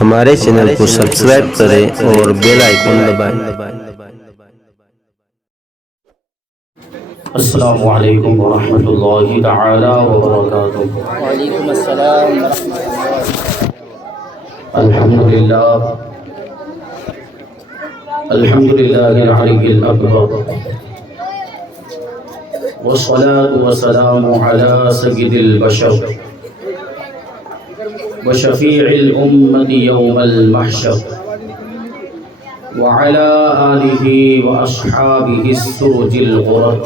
ہمارے چینل کو سبسکرائب کریں اور بیل آئیکن دبائیں۔ السلام علیکم ورحمۃ اللہ تعالی وبرکاتہ۔ وعلیکم السلام ورحمۃ اللہ۔ الحمد للہ العلی الاکبر، والصلاة والسلام علی سید البشر وشفیع الامة یوم المحشر وعلى آلہ واصحابہ السرج الغرر،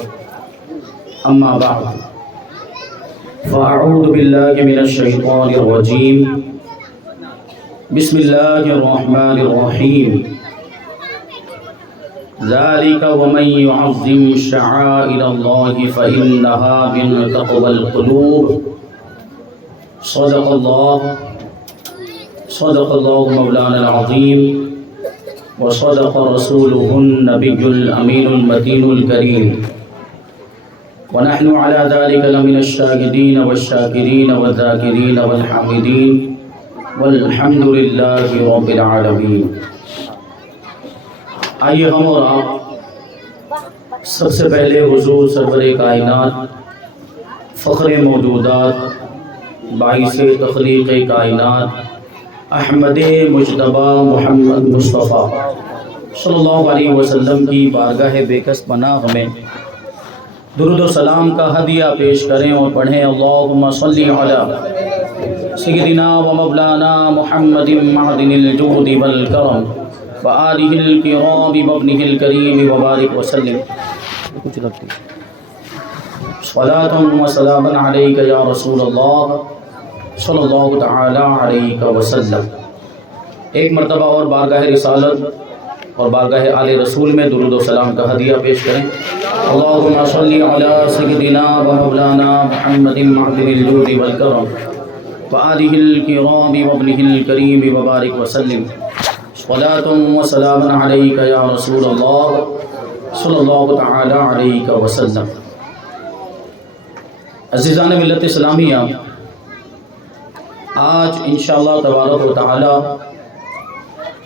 اما بعد فاعوذ باللہ من الشیطان الرجیم، بسم اللہ الرحمن الرحیم۔ ذلك ومن يعظم شعائر الله فإنها من تقوى القلوب، صدق الله مولانا العظيم، وصدق رسوله النبي الأمين المتين الكريم، ونحن على ذلك لمن الشاهدين والشاكرين والذاكرين والحامدين، والحمد لله رب العالمين۔ آئیے ہم اور آپ سب سے پہلے حضور سرور کائنات، فخر موجودات، باعث تخلیق کائنات، احمد مجتبی محمد مصطفیٰ صلی اللہ علیہ وسلم کی بارگاہ بے کس پناہ میں درود و سلام کا ہدیہ پیش کریں اور پڑھیں۔ اللہم صلی علی سیدنا و مولانا محمد معدن الجود والکرم وآلہ الکرام وابنہ الکریم وبارک وسلم۔ صلاۃ و سلام علیک یا رسول اللہ صلی اللہ تعالی علیہ وسلم۔ ایک مرتبہ اور بارگاہ رسالت اور بارگاہ آل رسول میں درود و سلام کا ہدیہ پیش کریں۔ اللہم صلی علی سیدنا و مولانا محمد معدن الجود والکرم وآلہ الکرام وابنہ الکریم وبارک وسلم۔ صلاۃ و سلام علیک یا رسول اللہ صلی اللہ تعالی علیہ وسلم۔ عزیزان ملت اسلامیہ، آج انشاءاللہ تبارک و تعالی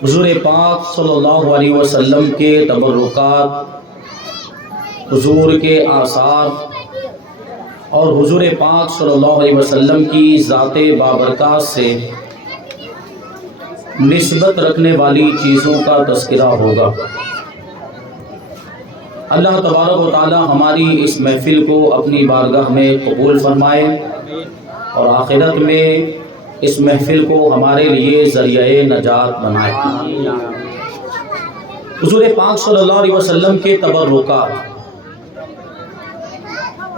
حضور پاک صلی اللہ علیہ وسلم کے تبرکات، حضور کے آثار اور حضور پاک صلی اللہ علیہ وسلم کی ذات بابرکات سے نسبت رکھنے والی چیزوں کا تذکرہ ہوگا۔ اللہ تبارک و تعالی ہماری اس محفل کو اپنی بارگاہ میں قبول فرمائے اور آخرت میں اس محفل کو ہمارے لیے ذریعہ نجات بنائے۔ حضور پاک صلی اللہ علیہ وسلم کے تبرکات،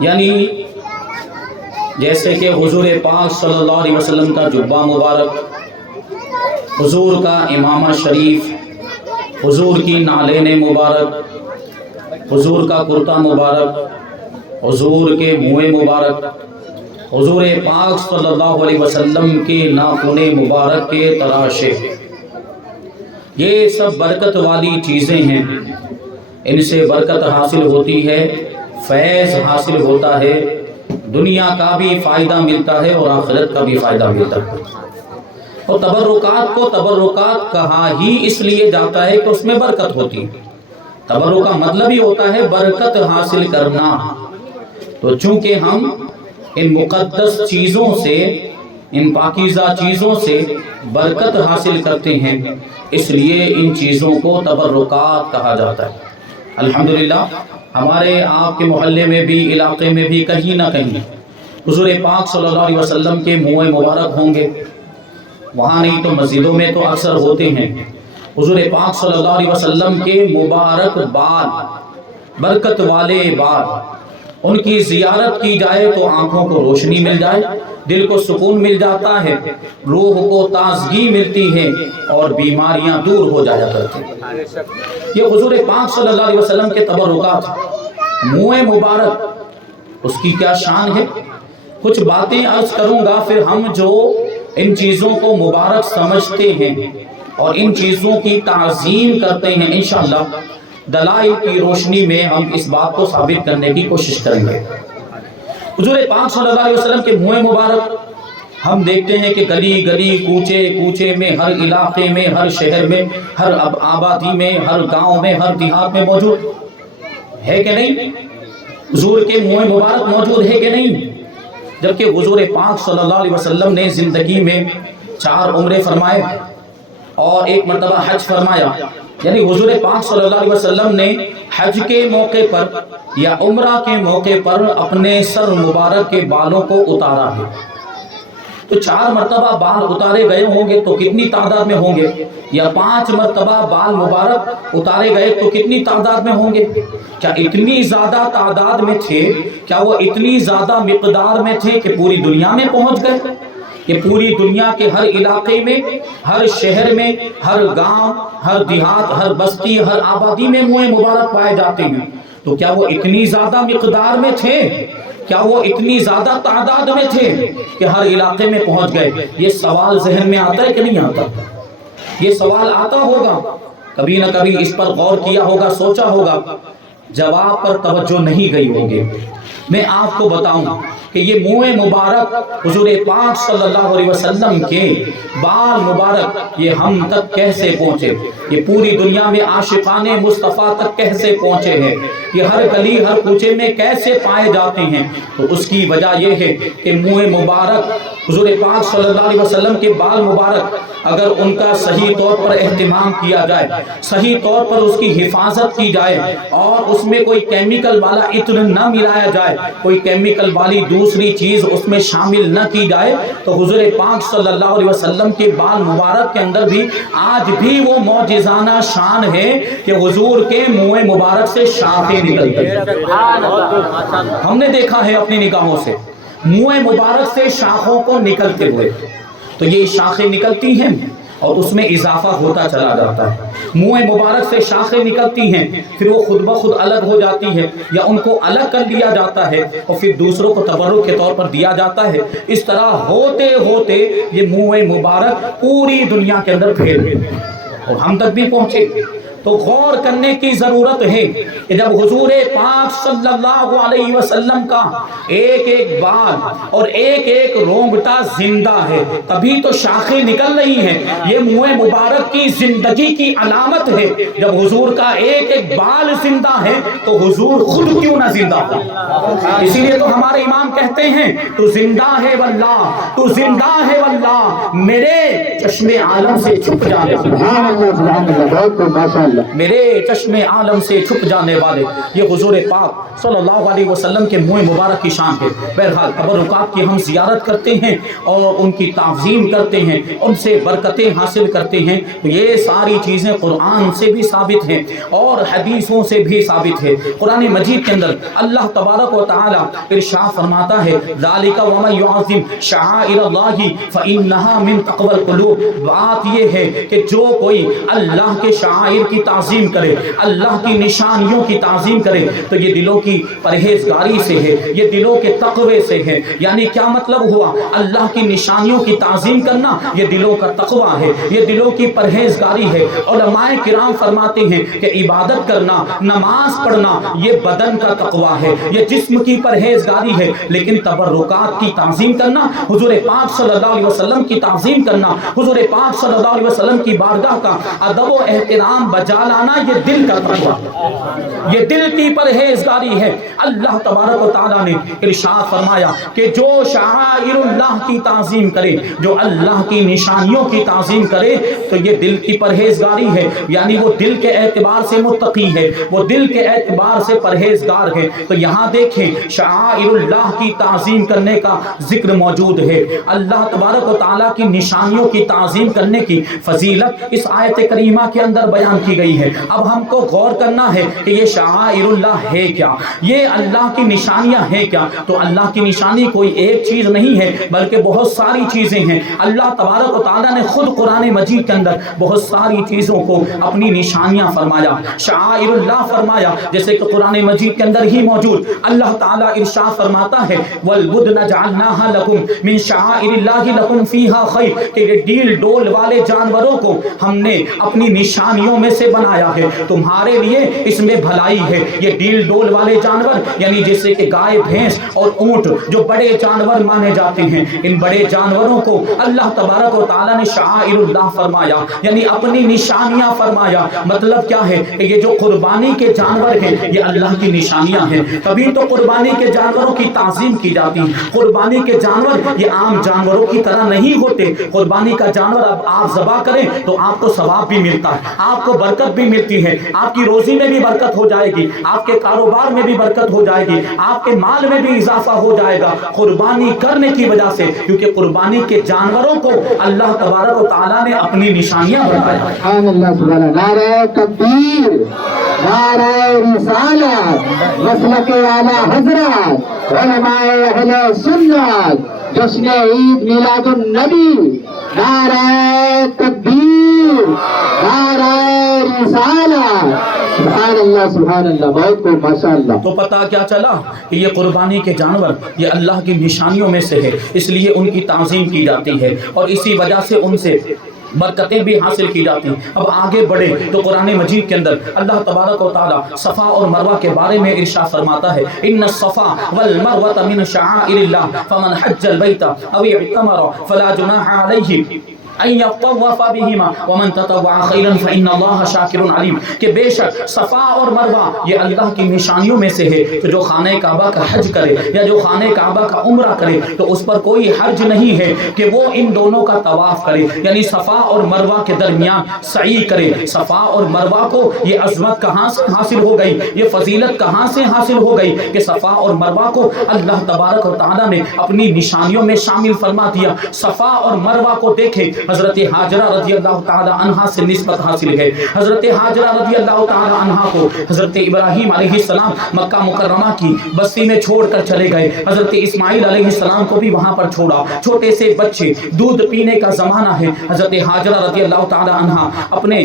یعنی جیسے کہ حضور پاک صلی اللہ علیہ وسلم کا جبہ مبارک، حضور کا امامہ شریف، حضور کی نالین مبارک، حضور کا کرتا مبارک، حضور کے منہ مبارک، حضور پاک صلی اللہ علیہ وسلم کے ناخن مبارک کے تراشے، یہ سب برکت والی چیزیں ہیں۔ ان سے برکت حاصل ہوتی ہے، فیض حاصل ہوتا ہے، دنیا کا بھی فائدہ ملتا ہے اور آخرت کا بھی فائدہ ملتا ہے۔ اور تبرکات کو تبرکات کہا ہی اس لیے جاتا ہے کہ اس میں برکت ہوتی ہے۔ تبرک کا مطلب ہی ہوتا ہے برکت حاصل کرنا۔ تو چونکہ ہم ان مقدس چیزوں سے، ان پاکیزہ چیزوں سے برکت حاصل کرتے ہیں، اس لیے ان چیزوں کو تبرکات کہا جاتا ہے۔ الحمدللہ ہمارے آپ کے محلے میں بھی، علاقے میں بھی کہیں نہ کہیں حضور پاک صلی اللہ علیہ وسلم کے منہ مبارک ہوں گے، وہاں نہیں تو مسجدوں میں تو اکثر ہوتے ہیں۔ حضور پاک صلی اللہ علیہ وسلم کے مبارک بال، برکت والے بال، ان کی زیارت کی جائے تو آنکھوں کو روشنی مل جائے، دل کو سکون مل جاتا ہے، روح کو تازگی ملتی ہے اور بیماریاں دور ہو جایا کرتی ہیں۔ یہ حضور پاک صلی اللہ علیہ وسلم کے تبرکات، منہ مبارک، اس کی کیا شان ہے۔ کچھ باتیں عرض کروں گا، پھر ہم جو ان چیزوں کو مبارک سمجھتے ہیں اور ان چیزوں کی تعظیم کرتے ہیں، انشاءاللہ دلائل کی روشنی میں ہم اس بات کو ثابت کرنے کی کوشش کریں گے۔ حضور پاک صلی اللہ علیہ وسلم کے منہ مبارک ہم دیکھتے ہیں کہ گلی گلی کوچے کوچے میں، ہر علاقے میں، ہر شہر میں، ہر آبادی میں، ہر گاؤں میں، ہر دیہات میں موجود ہے کہ نہیں؟ حضور کے منہ مبارک موجود ہے کہ نہیں؟ جبکہ حضور پاک صلی اللہ علیہ وسلم نے زندگی میں 4 عمرے فرمائے اور 1 مرتبہ حج فرمایا، یعنی حضور پاک صلی اللہ علیہ وسلم نے حج کے موقع پر یا عمرہ کے موقع پر اپنے سر مبارک کے بالوں کو اتارا ہے۔ تو 4 مرتبہ بال اتارے گئے ہوں گے تو کتنی تعداد میں ہوں گے؟ یا 5 مرتبہ بال مبارک اتارے گئے تو کتنی تعداد میں ہوں گے؟ کیا اتنی زیادہ تعداد میں تھے؟ کیا وہ اتنی زیادہ مقدار میں تھے کہ پوری دنیا میں پہنچ گئے؟ کہ پوری دنیا کے ہر علاقے میں، ہر شہر میں، ہر گاؤں، ہر دیہات، ہر بستی، ہر آبادی میں منہ مبارک پائے جاتے ہیں؟ تو کیا وہ اتنی زیادہ مقدار میں تھے؟ کیا وہ اتنی زیادہ تعداد میں تھے کہ ہر علاقے میں پہنچ گئے؟ یہ سوال ذہن میں آتا ہے کہ نہیں آتا؟ یہ سوال آتا ہوگا، کبھی نہ کبھی اس پر غور کیا ہوگا، سوچا ہوگا، جواب پر توجہ نہیں گئی ہوگی۔ میں آپ کو بتاؤں کہ یہ منہ مبارک حضور پاک صلی اللہ علیہ وسلم کے بال مبارک یہ ہم تک کیسے پہنچے، یہ پوری دنیا میں عاشقان مصطفیٰ تک کیسے پہنچے ہیں، یہ ہر گلی ہر کوچے میں کیسے پائے جاتے ہیں؟ تو اس کی وجہ یہ ہے کہ منہ مبارک حضور پاک صلی اللہ علیہ وسلم کے بال مبارک اگر ان کا صحیح طور پر اہتمام کیا جائے، صحیح طور پر اس کی حفاظت کی جائے اور اس میں کوئی کیمیکل والا عطر نہ ملایا جائے، کوئی کیمیکل والی دوسری چیز اس میں شامل نہ کی جائے، تو حضور پاک صلی اللہ علیہ وسلم کے بال مبارک کے اندر بھی آج بھی وہ معجزانہ شان ہے کہ حضور کے منہ مبارک سے شاخیں نکلتی ہیں۔ ہم نے دیکھا ہے اپنی نگاہوں سے منہ مبارک سے شاخوں کو نکلتے ہوئے، تو یہ شاخیں نکلتی ہیں اور اس میں اضافہ ہوتا چلا جاتا ہے۔ منہ مبارک سے شاخیں نکلتی ہیں، پھر وہ خود بخود الگ ہو جاتی ہے یا ان کو الگ کر لیا جاتا ہے اور پھر دوسروں کو تبرک کے طور پر دیا جاتا ہے۔ اس طرح ہوتے ہوتے یہ منہ مبارک پوری دنیا کے اندر پھیل گئے اور ہم تک بھی پہنچے۔ تو غور کرنے کی ضرورت ہے کہ جب حضور پاک صلی اللہ علیہ وسلم کا ایک ایک بال اور ایک ایک رونگٹا زندہ ہے تبھی تو شاخیں نکل رہی ہیں۔ یہ منہ مبارک کی زندگی کی علامت ہے۔ جب حضور کا ایک ایک بال زندہ ہے تو حضور خود کیوں نہ زندہ ہو؟ اسی لیے تو ہمارے امام کہتے ہیں تو زندہ ہے واللہ، تو زندہ ہے واللہ، میرے چشم عالم سے چھپ جانے میرے چشم عالم سے چھپ جانے والے، یہ حضور پاک صلی اللہ علیہ وسلم کے منہ مبارک کی شان ہے۔ بہرحال تبرکات کی ہم زیارت کرتے ہیں اور ان کی تعظیم کرتے ہیں، ان سے برکتیں حاصل کرتے ہیں، تو یہ ساری چیزیں قرآن سے بھی ثابت ہیں اور حدیثوں سے بھی ثابت ہے۔ قرآن مجید کے اندر اللہ تبارک و تعالی ارشاد فرماتا ہے ذالک ومن یعظم شعائر اللہ فانها من تقوی القلوب۔ بات یہ ہے کہ جو کوئی اللہ کے شعائر کی تعظیم کرے، اللہ کی نشانیوں کی تعظیم کرے، تو یہ دلوں کی پرہیزگاری سے ہے، یہ دلوں کے تقوی سے ہے۔ یعنی کیا مطلب ہوا؟ اللہ کی نشانیوں کی تعظیم کرنا یہ دلوں کا تقوی ہے، یہ دلوں کی پرہیزگاری ہے۔ علماء کرام فرماتے ہیں کہ عبادت کرنا، نماز پڑھنا یہ بدن کا تقوی ہے، یہ جسم کی پرہیزگاری ہے، لیکن تبرکات کی تعظیم کرنا، حضور پاک صلی اللہ علیہ وسلم کی تعظیم کرنا، حضور پاک صلی اللہ علیہ وسلم کی بارگاہ کا ادب و احترام بجا لانا، یہ دل کا تقوی، یہ دل کی پرہیزگاری ہے۔ اللہ تبارک و تعالیٰ نے ارشاد فرمایا کہ جو شعائر اللہ کی تعظیم کرے، جو اللہ کی نشانیوں کی تعظیم کرے، تو یہ دل کی پرہیزگاری ہے، یعنی وہ دل کے اعتبار سے متقی ہے، وہ دل کے اعتبار سے پرہیزگار ہے۔ تو یہاں دیکھیں شعائر اللہ کی تعظیم کرنے کا ذکر موجود ہے۔ اللہ تبارک و تعالیٰ کی نشانیوں کی تعظیم کرنے کی فضیلت اس آیت کریمہ کے اندر بیان کی گئی ہے۔ اب ہم کو غور کرنا ہے کہ یہ شعائر اللہ ہے کیا، یہ اللہ کی نشانیاں ہیں کیا؟ تو اللہ کی نشانی کوئی ایک چیز نہیں ہے بلکہ بہت ساری چیزیں ہیں۔ اللہ تبارک و تعالیٰ نے خود قرآن مجید کے اندر بہت ساری چیزوں کو اپنی نشانیاں فرمایا، شعائر اللہ فرمایا، جیسے کہ قرآن مجید کے اندر ہی موجود اللہ تعالیٰ ارشاد فرماتا ہے وَالْبُدْنَ جَعَلْنَاهَا لَكُمْ مِنْ شَعَائِرِ اللَّهِ لَكُمْ فِيهَا خَيْرٌ، کہ یہ ڈیل ڈول والے جانوروں کو ہم نے اپنی نشانیوں میں سے بنایا ہے, تمہارے لیے اس میں بھلائی ہے. یہ ڈیل ڈول والے جانور یعنی جیسے کہ گائے, بھینس اور اونٹ جو بڑے جانور مانے جاتے ہیں, ان بڑے جانوروں کو اللہ تبارک و تعالیٰ نے شعائر اللہ فرمایا یعنی اپنی نشانیاں فرمایا. مطلب کیا ہے کہ یہ جو قربانی کے جانور ہیں یہ اللہ کی نشانیاں ہیں. تبھی تو قربانی کے جانوروں کی تعظیم کی جاتی ہے. قربانی کے جانور یہ عام جانوروں کی طرح نہیں ہوتے. قربانی کا جانور اب آپ ذبح کریں تو آپ کو ثواب بھی ملتا ہے, آپ کو برکت بھی ملتی ہے, آپ کی روزی میں بھی برکت ہو جائے گی, آپ کے کاروبار میں بھی برکت ہو جائے گی, آپ کے مال میں بھی اضافہ ہو جائے گا قربانی کرنے کی وجہ سے, کیونکہ قربانی کے جانوروں کو اللہ تبارک و تعالیٰ نے اپنی نشانیاں بنایا. سبحان اللہ سبحان اللہ. نعرہ تکبیر, نعرہ رسالت, مسلک اعلیٰ حضرت, علماء اہل سنت, جشن عید میلاد النبی, نعرہ تکبیر, نعرہ رسالت. سبحان اللہ سبحان اللہ. بہت کو ماشاء اللہ. تو پتہ کیا چلا کہ یہ قربانی کے جانور یہ اللہ کی نشانیوں میں سے ہے, اس لیے ان کی تعظیم کی جاتی ہے اور اسی وجہ سے ان سے برکتیں بھی حاصل کی جاتی ہیں. اب آگے بڑھے تو قرآن مجید کے اندر اللہ تبارک و تعالیٰ صفا اور مروہ کے بارے میں ارشاد فرماتا ہے, ان الصفا والمروہ من شعائر اللہ فمن حج البیت او اعتمر فلا جناح علیہ ان یطوف بہما ومن تطوع خیرا فإن اللہ شاکر علیم. کہ بے شک صفا اور مروہ یہ اللہ کی نشانیوں میں سے ہے. تو جو خانہ کعبہ کا حج کرے یا جو خانہ کعبہ کا عمرہ کرے تو اس پر کوئی حرج نہیں ہے کہ وہ ان دونوں کا طواف کرے, یعنی صفا اور مروہ کے درمیان سعی کرے. صفا اور مروہ کو یہ عظمت کہاں سے حاصل ہو گئی, یہ فضیلت کہاں سے حاصل ہو گئی کہ صفا اور مروہ کو اللہ تبارک و تعالیٰ نے اپنی نشانیوں میں شامل فرما دیا. صفا اور مروہ کو دیکھیں, حضرت حاجرہ رضی اللہ تعالی عنہا سے نسبت حاصل ہے. حضرت حاجرہ رضی اللہ تعالی عنہا کو حضرت ابراہیم علیہ السلام مکہ مکرمہ کی بستی میں چھوڑ کر چلے گئے. حضرت اسماعیل علیہ السلام کو بھی وہاں پر چھوڑا. چھوٹے سے بچے, دودھ پینے کا زمانہ ہے. حضرت حاجرہ رضی اللہ تعالی عنہا اپنے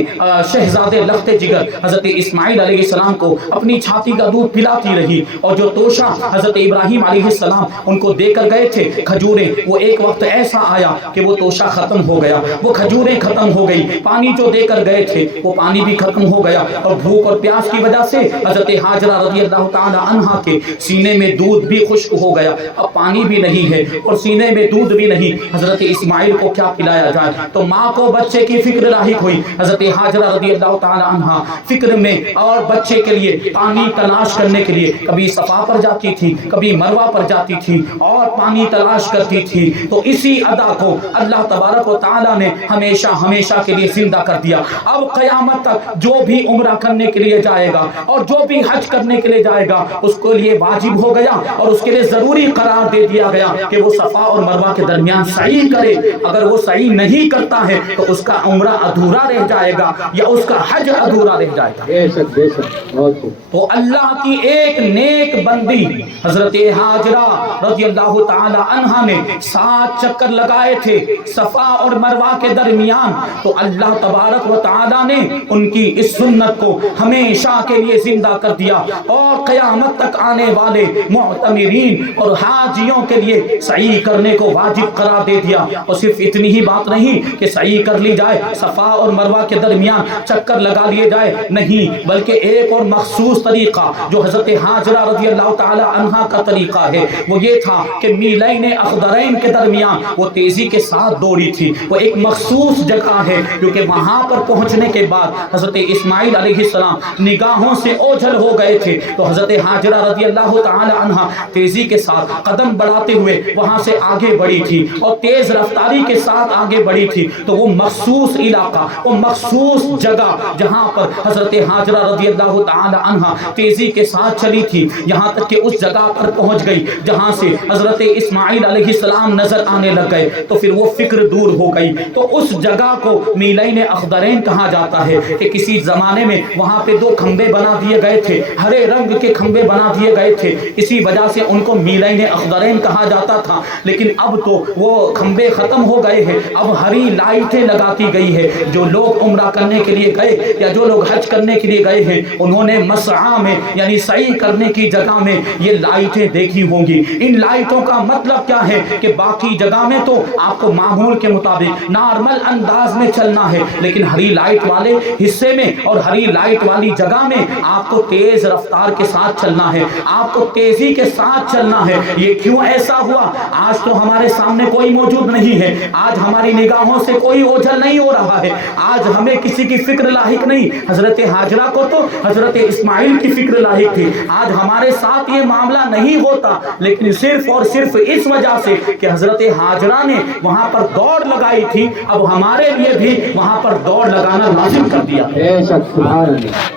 شہزادے لخت جگر حضرت اسماعیل علیہ السلام کو اپنی چھاتی کا دودھ پلاتی رہی, اور جو توشہ حضرت ابراہیم علیہ السلام ان کو دے کر گئے تھے کھجوریں, وہ ایک وقت ایسا آیا کہ وہ توشہ ختم ہو گیا, وہ کھجوریں ختم ہو گئی, پانی جو دے کر گئے تھے وہ پانی بھی ختم ہو گیا, اور بھوک اور پیاس کی وجہ سے حضرت حاجرہ رضی اللہ تعالی عنہا کے سینے میں دودھ بھی خشک ہو گیا. اب پانی بھی نہیں ہے اور سینے میں دودھ بھی نہیں, حضرت اسماعیل کو کیا پلایا جائے. تو ماں کو بچے کی فکر لاحق ہوئی. حضرت حاجرہ رضی اللہ تعالی عنہا فکر میں اور بچے کے لیے پانی تلاش کرنے کے لیے کبھی صفا پر جاتی تھی, کبھی مروہ پر جاتی تھی اور پانی تلاش کرتی تھی. تو اسی ادا کو اللہ تبارک و تعالی نے ہمیشہ ہمیشہ کے لیے زندہ کر دیا. اب قیامت تک جو بھی عمرہ کرنے کے لیے جائے گا اور جو بھی حج کرنے کے لیے جائے گا اس کو لیے واجب ہو گیا اور اس کے لیے ضروری قرار دے دیا گیا کہ وہ صفا اور مروہ کے درمیان سعی کرے. اگر وہ سعی نہیں کرتا ہے تو اس کا عمرہ ادھورا رہ جائے گا یا اس کا حج ادھورا رہ جائے گا. بے شک بے شک. تو اللہ کی ایک نیک بندی حضرت حاجرہ رضی اللہ تعالی عنہا نے 7 چکر لگائے تھے صفا اور مروہ کے درمیان. تو اللہ تبارک و تعالی نے ان کی اس سنت کو ہمیشہ کے لیے زندہ کر دیا اور قیامت تک آنے والے معتمرین اور حاجیوں کے لیے سعی کرنے کو واجب قرار دے دیا. اور صرف اتنی ہی بات نہیں کہ سعی کر لی جائے, صفا اور مروہ کے درمیان چکر لگا لیے جائے, نہیں, بلکہ ایک اور مخصوص طریقہ جو حضرت حاجرہ رضی اللہ تعالی عنہا کا طریقہ ہے وہ یہ تھا کہ میلین اخضرین کے درمیان وہ تیزی کے ساتھ دوڑی تھی. وہ ایک مخصوص جگہ ہے کیونکہ وہاں پر پہنچنے کے بعد حضرت اسماعیل علیہ السلام نگاہوں سے اوجھل ہو گئے تھے. تو حضرت حاجرہ رضی اللہ تعالی عنہا تیزی کے ساتھ قدم بڑھاتے ہوئے وہاں سے آگے بڑھی تھی اور تیز رفتاری کے ساتھ آگے بڑھی تھی. تو وہ مخصوص علاقہ, وہ مخصوص جگہ جہاں پر حضرت حاجرہ رضی اللہ تعالی عنہا تیزی کے ساتھ چلی تھی, یہاں تک کہ اس جگہ پر پہنچ گئی جہاں سے حضرت اسماعیل علیہ السلام نظر آنے لگ گئے. تو پھر وہ فکر دور ہو گئی. تو اس جگہ کو میلین اخضرین کہا جاتا ہے کہ کسی زمانے میں وہاں پہ 2 کھمبے بنا دیے گئے تھے, ہرے رنگ کے کھمبے بنا دیے گئے تھے, اسی وجہ سے ان کو میلین اخضرین کہا جاتا تھا. لیکن اب تو وہ کھمبے ختم ہو گئے ہیں, اب ہری لائٹیں لگاتی گئی ہے. جو لوگ عمرہ کرنے کے لیے گئے یا جو لوگ حج کرنے کے لیے گئے ہیں انہوں نے مسعی میں یعنی سعی کرنے کی جگہ میں یہ لائٹیں دیکھی ہوں گی. ان لائٹوں کا مطلب کیا ہے کہ باقی جگہ میں تو آپ کو معمول کے مطابق نارمل انداز میں چلنا ہے، لیکن ہری لائٹ والے حصے میں اور ہری لائٹ والی جگہ میں آپ کو تیز رفتار کے ساتھ چلنا ہے، آپ کو تیزی کے ساتھ چلنا ہے۔ یہ کیوں ایسا ہوا؟ آج تو ہمارے سامنے کوئی موجود نہیں ہے، آج ہماری نگاہوں سے کوئی اوجھل نہیں ہو رہا ہے، آج ہمیں کسی کی فکر لاحق نہیں۔ حضرت ہاجرہ کو تو حضرت اسماعیل کی فکر لاحق تھی، آج ہمارے ساتھ یہ معاملہ نہیں ہوتا، لیکن صرف اور صرف اس وجہ سے کہ حضرت ہاجرہ نے وہاں پر دوڑ لگائی تھی، اب ہمارے لیے بھی وہاں پر دوڑ لگانا لازم کر دیا۔ بے شک، سبحان اللہ۔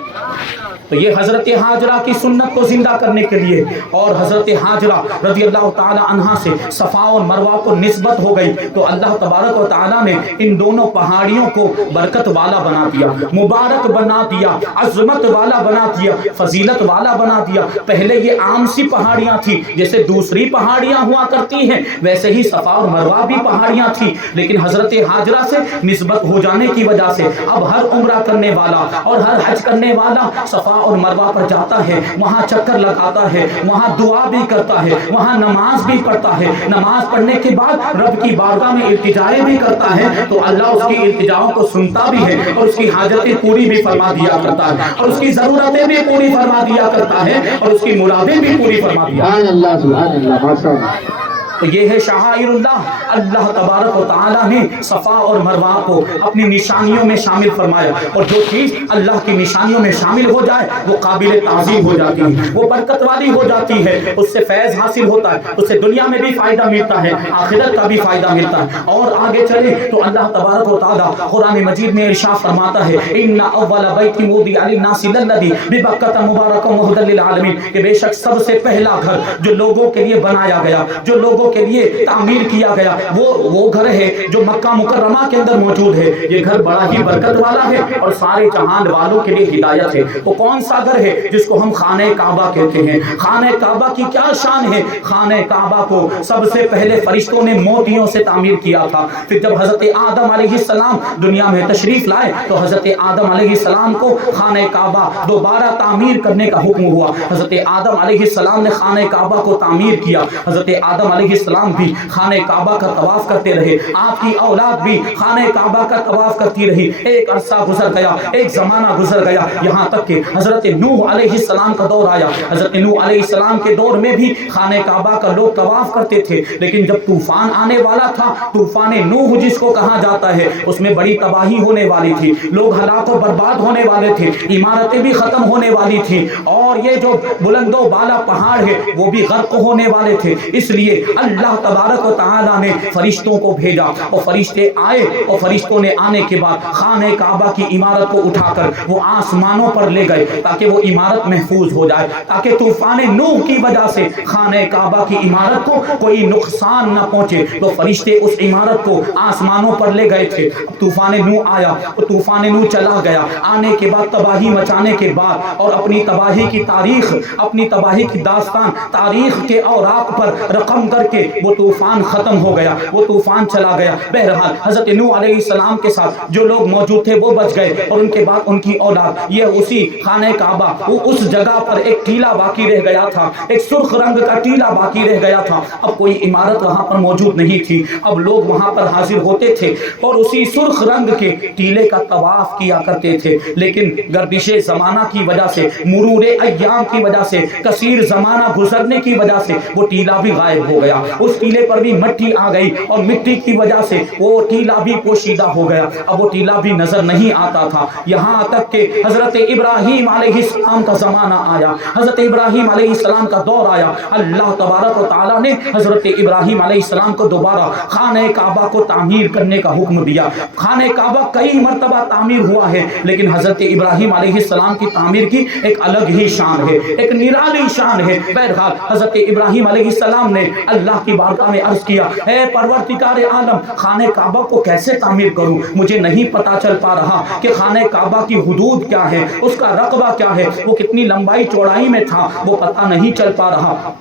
تو یہ حضرت ہاجرہ کی سنت کو زندہ کرنے کے لیے، اور حضرت ہاجرہ رضی اللہ تعالی عنہا سے صفا اور مروہ کو نسبت ہو گئی، تو اللہ تبارک و تعالی نے ان دونوں پہاڑیوں کو برکت والا بنا دیا، مبارک بنا دیا، عظمت والا بنا دیا، فضیلت والا بنا دیا۔ پہلے یہ عام سی پہاڑیاں تھی، جیسے دوسری پہاڑیاں ہوا کرتی ہیں ویسے ہی صفا اور مروہ بھی پہاڑیاں تھی، لیکن حضرت ہاجرہ سے نسبت ہو جانے کی وجہ سے اب ہر عمرہ کرنے والا اور ہر حج کرنے والا صفا اور مروہ پر جاتا ہے، وہاں چکر لگاتا ہے، وہاں دعا بھی کرتا ہے، وہاں نماز بھی پڑھتا ہے، نماز پڑھنے کے بعد رب کی بارگاہ میں التجائیں بھی کرتا ہے، تو اللہ اس کی التجاؤں کو سنتا بھی ہے اور اس کی حاجتیں پوری بھی فرما دیا کرتا ہے، اور اس کی ضرورتیں بھی پوری فرما دیا کرتا ہے، اور اس کی مرادیں بھی پوری فرما دیا۔ سبحان اللہ، سبحان اللہ، ماشاء اللہ۔ تو یہ ہے شعائر اللہ۔ اللہ تبارک و تعالیٰ نے صفا اور مروہ کو اپنی نشانیوں میں شامل فرمایا، اور جو چیز اللہ کی نشانیوں میں شامل ہو جائے وہ قابل تعظیم ہو جاتی ہے، وہ برکت والی ہو جاتی ہے، اس سے فیض حاصل ہوتا ہے، اس سے دنیا میں بھی فائدہ ملتا ہے، آخرت کا بھی فائدہ ملتا ہے۔ اور آگے چلے تو اللہ تبارک و تعالیٰ قرآن مجید میں ارشاد فرماتا ہے ان اول بیت وضع للناس للذی ببکۃ مبارکا وہدی للعالمین، کہ بے شک سب سے پہلا گھر جو لوگوں کے لیے بنایا گیا، جو لوگوں کے لیے تعمیر کیا گیا، وہ گھر ہے جو مکہ مکرمہ کے اندر موجود ہے۔ یہ گھر بڑا ہی برکت والا ہے اور سارے جہان والوں کے لیے ہدایت ہے۔ وہ کون سا گھر ہے؟ جس کو ہم خانہ کعبہ کہتے ہیں۔ خانہ کعبہ کی کیا شان ہے؟ خانہ کعبہ کو سب سے پہلے فرشتوں نے موتیوں سے تعمیر کیا تھا، پھر جب حضرت آدم علیہ السلام دنیا میں تشریف لائے تو حضرت آدم علیہ السلام کو خانہ کعبہ دوبارہ تعمیر کرنے کا حکم ہوا۔ حضرت آدم علیہ السلام نے خانہ کعبہ کو تعمیر کیا، حضرت آدم علیہ السلام بھی خانہ کعبہ کا طواف کرتے رہے، آپ کی اولاد بھی خانہ کعبہ کا طواف کرتی رہی۔ ایک عرصہ گزر گیا، ایک زمانہ گزر گیا، یہاں تک کہ حضرت نوح علیہ السلام کا دور آیا۔ حضرت نوح علیہ السلام کے دور میں بھی خانہ کعبہ کا لوگ طواف کرتے تھے، لیکن جب طوفان آنے والا تھا، طوفان نوح جس کو کہا جاتا ہے، اس میں بڑی تباہی ہونے والی تھی، لوگ ہلاک و برباد ہونے والے تھے، عمارتیں بھی ختم ہونے والی تھی، اور یہ جو بلند و بالا پہاڑ ہے وہ بھی غرق ہونے والے تھے۔ اس لیے اللہ تبارک و تعالیٰ نے فرشتوں کو بھیجا، اور فرشتے آئے، اور فرشتوں نے آنے کے بعد خانہ کعبہ کی عمارت کو اٹھا کر وہ آسمانوں پر لے گئے تاکہ وہ عمارت محفوظ ہو جائے، تاکہ طوفان نوح کی وجہ سے خانہ کعبہ کی عمارت کو کوئی نقصان نہ پہنچے۔ تو فرشتے اس عمارت کو آسمانوں پر لے گئے تھے۔ طوفان نوح آیا، طوفان نوح چلا گیا، آنے کے بعد تباہی مچانے کے بعد اور اپنی تباہی کی تاریخ، اپنی تباہی کی داستان تاریخ کے اوراق پر رقم کر کے وہ طوفان ختم ہو گیا، وہ طوفان چلا گیا۔ بہرحال حضرت نوح علیہ السلام کے ساتھ جو لوگ موجود تھے وہ بچ گئے، اور ان کے بعد ان کی اولاد، یہ اسی خانہ کعبہ، وہ اس جگہ پر ایک ٹیلا باقی رہ گیا تھا، ایک سرخ رنگ کا ٹیلا باقی رہ گیا تھا۔ اب کوئی عمارت وہاں پر موجود نہیں تھی، اب لوگ وہاں پر حاضر ہوتے تھے اور اسی سرخ رنگ کے ٹیلے کا طواف کیا کرتے تھے، لیکن گردش زمانہ کی وجہ سے، مرور ایام کی وجہ سے، کثیر زمانہ گزرنے کی وجہ سے وہ ٹیلا بھی غائب ہو گیا، اس ٹیلے پر بھی مٹی آ گئی، اور مٹی کی وجہ سے وہ ٹیلا بھی پوشیدہ ہو گیا، اب وہ ٹیلا بھی نظر نہیں آتا تھا۔ یہاں تک کہ حضرت ابراہیم علیہ السلام کا زمانہ آیا، حضرت ابراہیم علیہ السلام کا دور آیا، اللہ تبارک و تعالیٰ نے حضرت ابراہیم علیہ السلام کو دوبارہ خانہ کعبہ کو تعمیر کرنے کا حکم دیا۔ خانہ کعبہ کئی مرتبہ تعمیر ہوا ہے، لیکن حضرت ابراہیم علیہ السلام کی تعمیر کی ایک الگ ہی شان ہے، ایک نرالی شان ہے۔ بہرحال حضرت ابراہیم علیہ السلام نے اللہ کی بارگاہ میں عرض کیا، اے پروردگار عالم، خانہ کعبہ کو کیسے تعمیر کروں؟ مجھے نہیں پتا چل پا رہا کہ خانہ کعبہ کی حدود کیا ہے، اس کا رقبہ کیا ہے، وہ کتنی لمبائی چوڑائی میں تھا، وہ پتہ نہیں چل پا رہا۔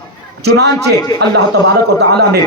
چنانچہ اللہ تبارک و تعالیٰ نے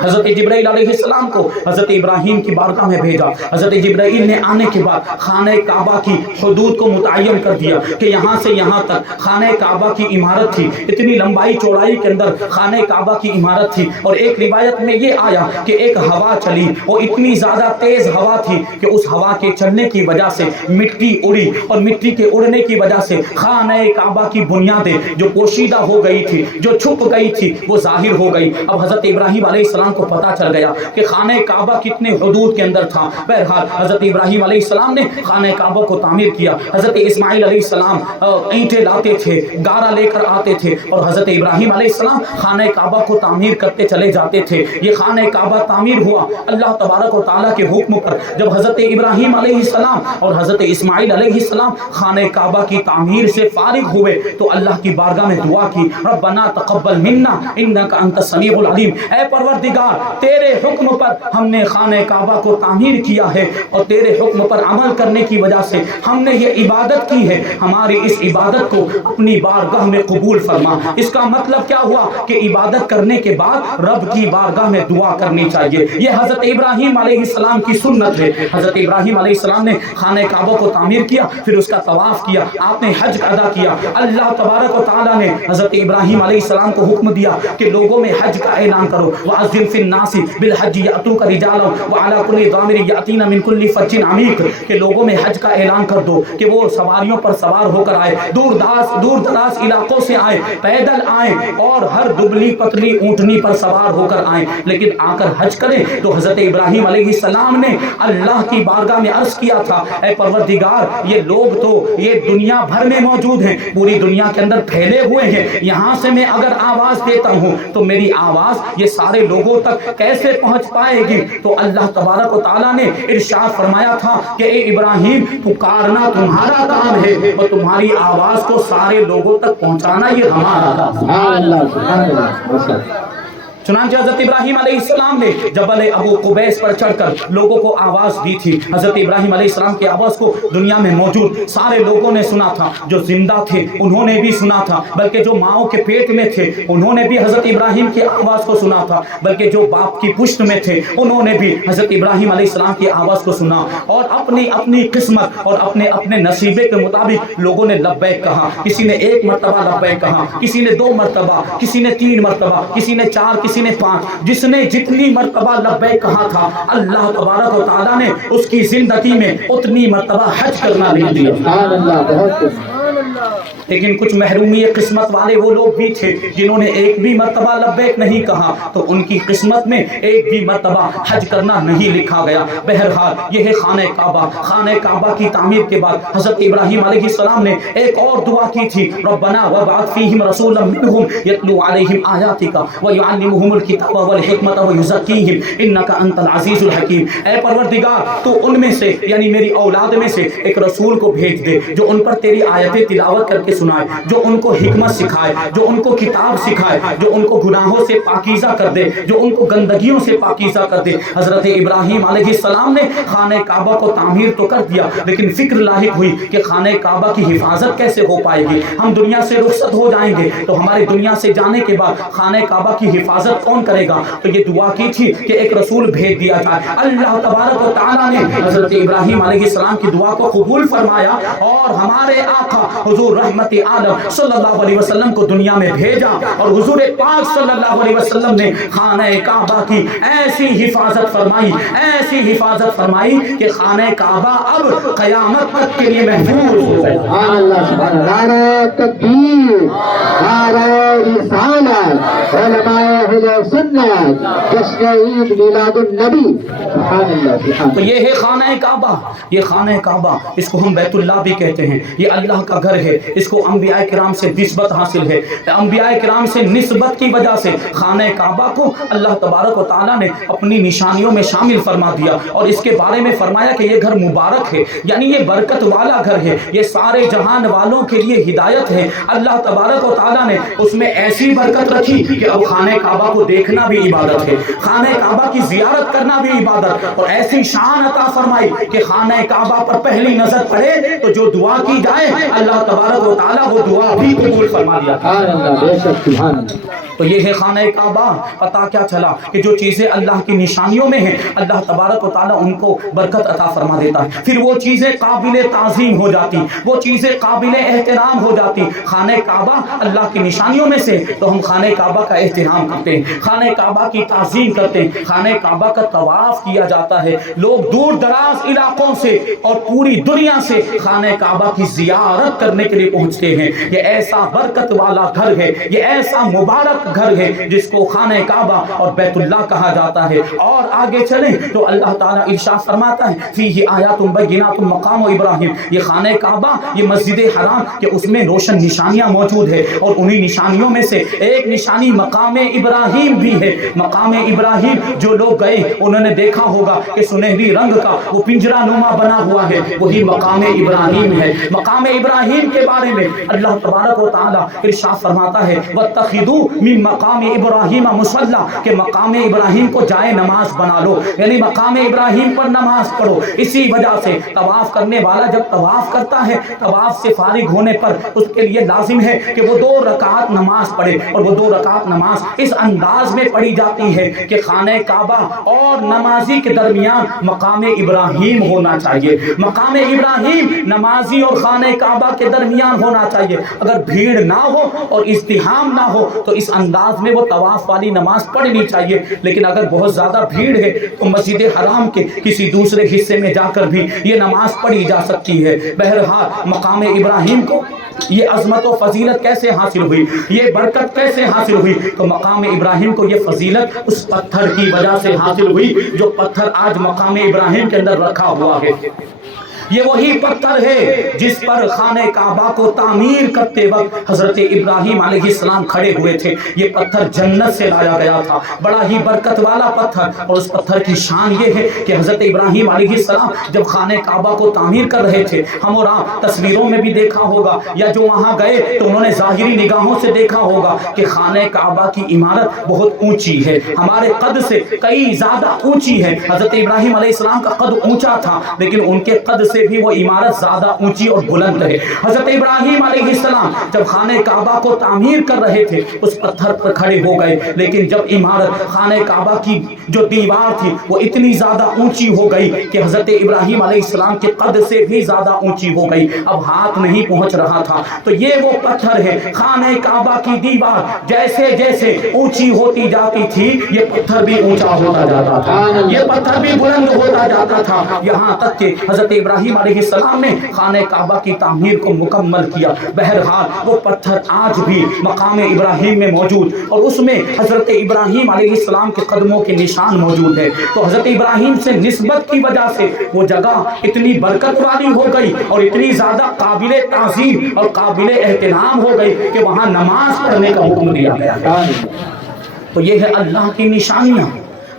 حضرت جبرائیل علیہ السلام کو حضرت ابراہیم کی بارگاہ میں بھیجا. حضرت جبرائیل نے آنے کے بعد خانہ کعبہ کی حدود کو متعین کر دیا کہ یہاں سے یہاں تک خانہ کعبہ کی عمارت تھی. اتنی لمبائی چوڑائی کے اندر خانہ کعبہ کی عمارت تھی. اور ایک روایت میں یہ آیا کہ ایک ہوا چلی, وہ اتنی زیادہ تیز ہوا تھی کہ اس ہوا کے چلنے کی وجہ سے مٹی اڑی, اور مٹی کے اڑنے کی وجہ سے خانہ کعبہ کی بنیادیں جو پوشیدہ ہو گئی تھی, جو چھپ گئی تھی, وہ ظاہر ہو گئی. اب حضرت ابراہیم علیہ السلام کو پتا چل گیا کہ خانہ کعبہ کتنے حدود کے اندر تھا. بہرحال حضرت ابراہیم علیہ السلام نے خانہ کعبہ کو تعمیر کیا. حضرت اسماعیل علیہ السلام اینٹیں لاتے تھے, گارا لے کر آتے تھے, اور حضرت ابراہیم علیہ السلام خانہ کعبہ کو تعمیر کرتے چلے جاتے تھے. یہ خانہ کعبہ تعمیر ہوا اللہ تبارک و تعالیٰ کے حکم پر. جب حضرت ابراہیم علیہ السلام اور حضرت اسماعیل علیہ السلام خانہ کعبہ کی تعمیر سے فارغ ہوئے تو اللہ کی بارگاہ میں دعا کی, ربنا تقبل منا انک انت السمیع العلیم. اے پروردگار, تیرے حکم پر ہم نے خانہ کعبہ کو تعمیر کیا ہے, اور تیرے حکم پر عمل کرنے کی وجہ سے ہم نے یہ عبادت کی ہے. ہماری اس عبادت کو اپنی بارگاہ میں قبول فرما. اس کا مطلب کیا ہوا کہ عبادت کرنے کے بعد رب کی بارگاہ میں دعا کرنی چاہیے. یہ حضرت ابراہیم علیہ السلام کی سنت ہے. حضرت ابراہیم علیہ السلام نے خانہ کعبہ کو تعمیر کیا, پھر اس کا طواف کیا, آپ نے حج ادا کیا. اللہ تبارک و تعالیٰ نے حضرت ابراہیم علیہ السلام کو حکم دیا کہ لوگوں میں حج کا اعلان کرو, وَأَذِّن فِي النَّاسِ بِالْحَجِّ يَأْتُوكَ رِجَالًا وَعَلَىٰ كُلِّ ضَامِرٍ يَأْتِينَ مِنْ كُلِّ فَجٍّ عَمِيقٍ, کہ لوگوں میں حج کا اعلان کر دو کہ وہ سواریوں پر سوار ہو کر آئے, دور دراز علاقوں سے آئے, پیدل آئیں, اور ہر دبلی پتلی اونٹنی پر سوار ہو کر آئیں, لیکن آ کر حج کریں. تو حضرت ابراہیم علیہ السلام نے اللہ کی بارگاہ میں عرض کیا تھا, اے پروردگار, یہ لوگ تو یہ دنیا بھر میں موجود ہیں, پوری دنیا کے اندر پھیلے ہوئے ہیں, یہاں سے میں اگر آواز دیتا ہوں تو میری آواز یہ سارے لوگوں تک کیسے پہنچ پائے گی. تو اللہ تبارک و تعالیٰ نے ارشاد فرمایا تھا کہ اے ابراہیم, پکارنا تمہارا کام ہے, اور تمہاری آواز کو سارے لوگوں تک پہنچانا یہ ہمارا کام ہے. سبحان اللہ. چنانچہ حضرت ابراہیم علیہ السلام نے جبل ابو قبیس پر چڑھ کر لوگوں کو آواز دی تھی. حضرت ابراہیم علیہ السلام کی آواز کو دنیا میں موجود سارے لوگوں نے سنا تھا. جو زندہ تھے انہوں نے بھی سنا تھا, بلکہ جو ماؤں کے پیٹ میں تھے انہوں نے بھی حضرت ابراہیم کی آواز کو سنا تھا, بلکہ جو باپ کی پشت میں تھے انہوں نے بھی حضرت ابراہیم علیہ السلام کی آواز کو سنا. اور اپنی اپنی قسمت اور اپنے اپنے نصیبے کے مطابق لوگوں نے لبیک کہا. کسی نے 1 مرتبہ لبیک کہا, کسی نے 2 مرتبہ, کسی نے 3 مرتبہ, کسی نے 4, کسی نے 5. جس نے جتنی مرتبہ لبیک کہا تھا, اللہ تبارک و تعالیٰ نے اس کی زندگی میں اتنی مرتبہ حج کرنا لکھ دیا. سبحان اللہ. بہت لیکن کچھ محرومی قسمت والے وہ لوگ بھی تھے جنہوں نے ایک بھی مرتبہ لبیک نہیں کہا, تو ان کی قسمت میں ایک بھی مرتبہ حج کرنا نہیں لکھا گیا. بہرحال یہ ہے خانہ کعبہ. خانہ کعبہ کی تعمیر کے بعد حضرت ابراہیم علیہ السلام نے ایک اور دعا کی تھی, ربنا وابعث فیہم رسولا منہم یتلو علیہم آیاتک ویعلمہم الکتاب والحکمت ویزکیہم انک انت العزیز الحکیم. اے پروردگار, تو ان میں سے یعنی میری اولاد میں سے ایک رسول کو بھیج دے جو ان پر تیری آیتیں تلاوت کر کے سنائے, جو ان کو حکمت سکھائے, جو ان کو کتاب سکھائے, جو ان کو گناہوں سے پاکیزہ کر دے, جو ان کو گندگیوں سے پاکیزہ کر دے. حضرت ابراہیم علیہ السلام نے خانہ کعبہ کو تعمیر تو کر دیا, لیکن فکر لاحق ہوئی کہ خانہ کعبہ کی حفاظت کیسے ہو پائے گی. ہم دنیا سے رخصت ہو جائیں گے تو ہمارے دنیا سے جانے کے بعد خانہ کعبہ کی حفاظت کون کرے گا. تو یہ دعا کی تھی کہ ایک رسول بھیج دیا جائے. اللہ تبارک و تعالیٰ نے حضرت ابراہیم علیہ السلام کی دعا کو قبول فرمایا, اور ہمارے آقا حضور رحمت عالم صلی اللہ علیہ وسلم کو دنیا میں بھیجا, اور حضور پاک صلی اللہ علیہ وسلم نے خانہ کعبہ کی ایسی حفاظت فرمائی کہ خانہ کعبہ اب قیامت تک کے لیے محفوظ ہو گیا. سبحان اللہ. سبحان اللہ. نعرہ تکبیر, نعرہ رسالت, علماء اہل سنت, جشن عید میلاد النبی. سبحان اللہ. تو یہ ہے خانہ کعبہ. یہ خانہ کعبہ, اس کو ہم بیت اللہ بھی کہتے ہیں. یہ اللہ کا گھر ہے. اس کو انبیاء کرام سے نسبت حاصل ہے. انبیاء کرام سے نسبت کی وجہ سے خانہ کعبہ کو اللہ تبارک و تعالیٰ نے اپنی نشانیوں میں شامل فرما دیا, اور اس کے بارے میں فرمایا کہ یہ گھر مبارک ہے, یعنی یہ برکت والا گھر ہے, یہ سارے جہان والوں کے لیے ہدایت ہے. اللہ تبارک و تعالیٰ نے اس میں ایسی برکت رکھی کہ اب خانہ کعبہ کو دیکھنا بھی عبادت ہے, خانہ کعبہ کی زیارت کرنا بھی عبادت, اور ایسی شان عطا فرمائی کہ خانہ کعبہ پر پہلی نظر پڑے تو جو دعا کی جائے اللہ تبارک و تعالیٰ وہ دعا بھی قبول فرما دیا. سبحان اللہ. بے شک. سبحان اللہ. تو یہ ہے خانہ کعبہ. پتہ کیا چلا کہ جو چیزیں اللہ کی نشانیوں میں ہیں اللہ تبارک و تعالیٰ ان کو برکت عطا فرما دیتا ہے. پھر وہ چیزیں قابل تعظیم ہو جاتی, وہ چیزیں قابل احترام ہو جاتی. خانہ کعبہ اللہ کی نشانیوں میں سے, تو ہم خانہ کعبہ کا احترام کرتے ہیں, خانہ کعبہ کی تعظیم کرتے ہیں, خانہ کعبہ کا طواف کیا جاتا ہے. لوگ دور دراز علاقوں سے اور پوری دنیا سے خانہ کعبہ کی زیارت کرنے کے لیے پہنچتے ہیں. یہ ایسا برکت والا گھر ہے, یہ ایسا مبارک گھر ہے جس کو خانہ کعبہ اور بیت اللہ کہا جاتا ہے. اور آگے چلیں تو اللہ تعالیٰ ارشاد فرماتا ہے فیہ آیات بینات مقام ابراہیم. یہ خانہ کعبہ, یہ مسجد حرام, کہ اس میں روشن نشانیاں موجود ہے, اور انہی نشانیوں میں سے ایک نشانی مقام ابراہیم بھی ہے. مقام ابراہیم جو لوگ گئے انہوں نے دیکھا ہوگا کہ سنہری رنگ کا وہ پنجرہ نما بنا ہوا ہے, وہی مقام ابراہیم ہے. مقام ابراہیم کے بارے میں اللہ تبارک و تعالیٰ ارشاد فرماتا ہے وَاتَّخِذُوا مِن مَقَامِ إِبْرَاهِيمَ مُصَلَّى, کہ مقام ابراہیم کو جائے نماز بنا لو, یعنی مقام ابراہیم پر نماز پڑھو. اسی وجہ سے طواف کرنے والا جب طواف کرتا ہے, طواف سے فارغ ہونے پر اس کے لیے لازم ہے کہ وہ 2 رکعت نماز پڑھے, اور وہ 2 رکعت نماز اس انداز میں پڑھی جاتی ہے کہ خانہ کعبہ اور نمازی کے درمیان مقام ابراہیم ہونا چاہیے. مقام ابراہیم نمازی اور خانہ کعبہ کے درمیان ہونا چاہیے. اگر بھیڑ نہ ہو اور ازدحام نہ ہو تو اس انداز میں وہ طواف والی نماز پڑھنی چاہیے. لیکن اگر بہت زیادہ بھیڑ ہے تو مسجد حرام کے کسی دوسرے حصے میں جا کر بھی یہ نماز پڑھی جا سکتی ہے. بہرحال مقام ابراہیم کو یہ عظمت و فضیلت کیسے حاصل ہوئی, یہ برکت کیسے حاصل ہوئی؟ تو مقام ابراہیم کو یہ فضیلت اس پتھر کی وجہ سے حاصل ہوئی جو پتھر آج مقام ابراہیم کے اندر رکھا ہوا ہے. یہ وہی پتھر ہے جس پر خانہ کعبہ کو تعمیر کرتے وقت حضرت ابراہیم علیہ السلام کھڑے ہوئے تھے. یہ پتھر جنت سے لایا گیا تھا, بڑا ہی برکت والا پتھر. اور اس پتھر کی شان یہ ہے کہ حضرت ابراہیم علیہ السلام جب خانہ کعبہ کو تعمیر کر رہے تھے, ہم اور آپ تصویروں میں بھی دیکھا ہوگا, یا جو وہاں گئے تو انہوں نے ظاہری نگاہوں سے دیکھا ہوگا کہ خانہ کعبہ کی عمارت بہت اونچی ہے, ہمارے قد سے کئی زیادہ اونچی ہے. حضرت ابراہیم علیہ السلام کا قد اونچا تھا, لیکن ان کے قد سے بھی وہ عمارت زیادہ اونچی اور بلند ہے. حضرت ابراہیم علیہ السلام جب خانہ کعبہ کو تعمیر کر رہے تھے اس پتھر پر کھڑے ہو گئے, لیکن جب عمارت خانہ کعبہ کی جو دیوار تھی وہ اتنی زیادہ اونچی ہو گئی کہ حضرت ابراہیم علیہ السلام کے قد سے بھی زیادہ اونچی ہو گئی, اب ہاتھ نہیں پہنچ رہا تھا. تو یہ وہ پتھر ہے, خانہ کعبہ کی دیوار جیسے جیسے اونچی ہوتی جاتی تھی یہ پتھر بھی اونچا ہوتا جاتا تھا, یہ پتھر بھی بلند ہوتا جاتا تھا, یہاں تک کہ حضرت ابراہیم علیہ السلام نے خانہ کعبہ کی تعمیر کو مکمل کیا. بہرحال وہ پتھر آج بھی مقام ابراہیم میں موجود, اور اس میں حضرت ابراہیم علیہ السلام کے قدموں کے نشان موجود ہے. تو حضرت ابراہیم سے نسبت کی وجہ سے وہ جگہ اتنی برکت والی ہو گئی اور اتنی زیادہ قابل تعظیم اور قابل احترام ہو گئی کہ وہاں نماز پڑھنے کا حکم دیا گیا. تو یہ ہے اللہ کی نشانیاں,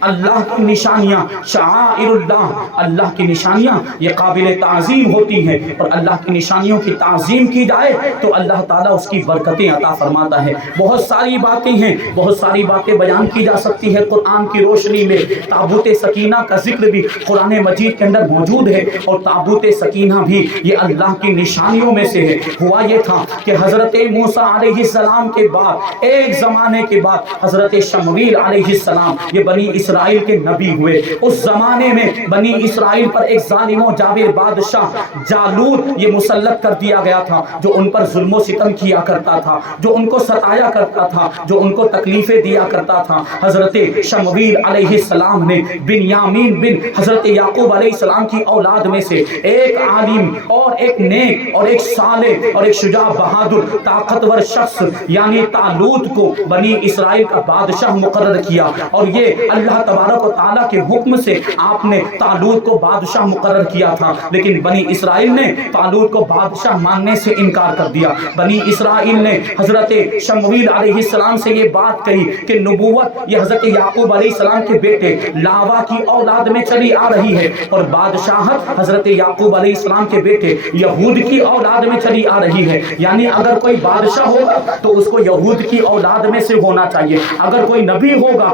اللہ کی نشانیاں, شعائر اللہ, اللہ کی نشانیاں یہ قابل تعظیم ہوتی ہیں, اور اللہ کی نشانیوں کی تعظیم کی جائے تو اللہ تعالیٰ اس کی برکتیں عطا فرماتا ہے. بہت ساری باتیں ہیں, بہت ساری باتیں بیان کی جا سکتی ہے قرآن کی روشنی میں. تابوت سکینہ کا ذکر بھی قرآن مجید کے اندر موجود ہے, اور تابوت سکینہ بھی یہ اللہ کی نشانیوں میں سے ہے. ہوا یہ تھا کہ حضرت موسیٰ علیہ السلام کے بعد ایک زمانے کے بعد حضرت شمویل علیہ السلام یہ بنی اسرائیل کے نبی ہوئے. اس زمانے میں بنی اسرائیل پر ایک ظالم و جابر بادشاہ جالوت یہ مسلط کر دیا گیا تھا, جو ان پر ظلم و ستم کیا کرتا تھا, جو ان کو ستایا کرتا تھا, جو ان کو تکلیفیں دیا کرتا تھا. حضرت شمویل علیہ السلام نے بنیامین بن حضرت یعقوب علیہ السلام کی اولاد میں سے ایک عالم اور ایک نیک اور ایک صالح اور ایک شجاع بہادر طاقتور شخص یعنی طالوت کو بنی اسرائیل کا بادشاہ مقرر کیا. اور یہ اللہ تبارک و تعالیٰ کے حکم سے آپ نے طالوت کو بادشاہ مقرر کیا تھا, لیکن بنی اسرائیل نے طالوت کو بادشاہ ماننے سے انکار کر دیا. بنی اسرائیل نے حضرت شمویل علیہ السلام سے یہ بات کہی کہ نبوت یہ حضرت یعقوب علیہ السلام کے بیٹے لاوا کی اولاد میں چلی آ رہی ہے, اور بادشاہت حضرت یعقوب علیہ السلام کے بیٹے یہود کی اولاد میں چلی آ رہی ہے. یعنی اگر کوئی بادشاہ ہوگا تو اس کو یہود کی اولاد میں سے ہونا چاہیے, اگر کوئی نبی ہوگا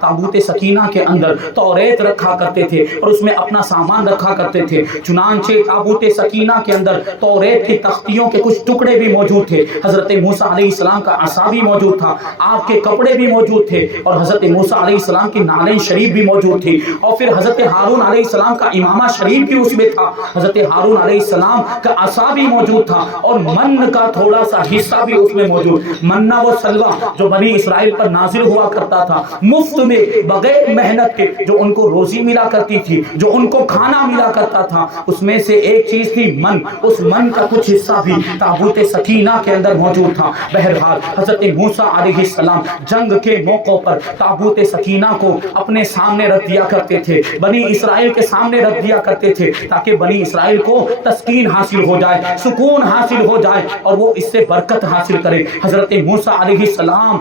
تابوت سکینہ کے اندر توریت رکھا کرتے تھے اور اس میں اپنا سامان رکھا کرتے تھے۔ چنانچہ تابوت سکینہ کے اندر توریت کی تختیوں کے کچھ ٹکڑے بھی موجود تھے، حضرت موسیٰ علیہ السلام کا عصا بھی موجود تھا، آپ کے کپڑے بھی موجود تھے، اور حضرت موسیٰ علیہ السلام کی نالین شریف بھی موجود تھی، اور پھر حضرت ہارون علیہ السلام کا امامہ شریف بھی اس میں تھا، حضرت ہارون علیہ السلام کا عصا بھی موجود تھا، اور من کا تھوڑا سا حصہ بھی اس میں موجود۔ منہ و سلوہ جو بنی اسرائیل پر نازل ہوا کرتا تھا مفت میں بغیر محنت کے، جو ان کو روزی ملا کرتی تھی، جو ان کو کھانا ملا کرتا تھا، اس میں سے ایک چیز تھی من۔ اس من کا کچھ حصہ بھی تابوت سکینہ کے اندر موجود تھا۔ بہرحال حضرت موسیٰ علیہ السلام جنگ کے موقع پر تابوت سکینہ کو اپنے سامنے رکھ دیا کرتے تھے، بنی اسرائیل کے سامنے رکھ دیا کرتے تھے، تاکہ بنی اسرائیل کو تسکین حاصل ہو جائے، سکون حاصل ہو جائے، اور وہ اس سے برکت حاصل کرے۔ حضرت موسیٰ علیہ السلام